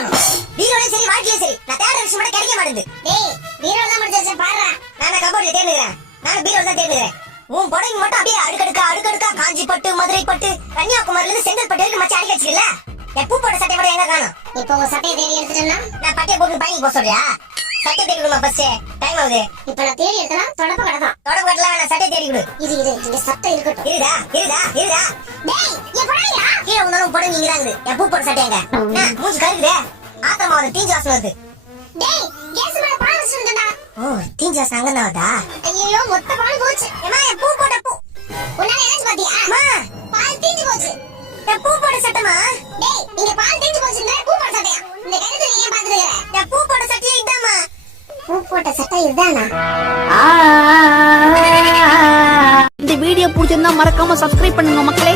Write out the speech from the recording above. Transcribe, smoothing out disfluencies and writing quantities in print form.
இருக்கணும். பீரோல சரி வாழ்க்கையில சரி நான் தேடுற விஷயம் மட்டும் கிடைக்க மாட்டேங்குது. டேய் பீரோல தான் முடிஞ்சு பாருடா. நான் கபோர்ட்ல தேடுறேன். நான் பீரோல தான் தேடுறேன். உன் புடவை மட்டும் அப்படியே அடுக்கடுக்கா காஞ்சி பட்டு மதுரை பட்டு கன்னியாகுமரியில இருந்து செங்கல்பட்டு வரைக்கும் மச்சி அடிக்க வச்சிருக்கல. என் பூ போட்ட சட்டை மட்டும் எங்க காணோம்? இப்போ உன் சட்டையை தேடி எடுத்துட்டேன்னா நான் பட்டையை போட்டு பையன் போக சொல்றியா? சட்டை தேடிடுமா ஃபர்ஸ்ட் டைம் ஆகுது. இப்போ நான் தேடி எடுத்தா தொடப்பு கடதான். தொடப்பு கடல நான் சட்டை தேடி கொடு. இரு இந்த சட்டை இருக்கட்டும். இருடா. டேய் என் புடவையா? கீழ உனக்கு புடவை நீங்கறாங்க. என் பூ போட்ட சட்டை எங்க? நான் மூஞ்சி கருகுதே. ஆத்தமா வந்து தீஞ்சு வாசம் வருது. டேய் கேஸ் மேல பால் வச்சிருந்தடா. ஓ தீஞ்சு வாசம் அங்க நவதா? ஐயோ மொத்த பால் போச்சு. ஏமா என் பூ போட்ட பூ. உன்னால என்ன பாத்தியா? அம்மா பால் தீஞ்சு போச்சு. என் பூ போட்ட சட்டமா? டேய் நீங்க பால் தீஞ்சு போச்சுங்க பூ போட்ட சட்டையா? இந்த கையில ஏன் பாத்துறீங்க? என் பூ போட்ட சட்டையே இதாமா. பூ போட்ட சட்டை இதானா? இந்த வீடியோ பிடிச்சிருந்தா மறக்காம சப்ஸ்கிரைப் பண்ணுங்க மக்களே.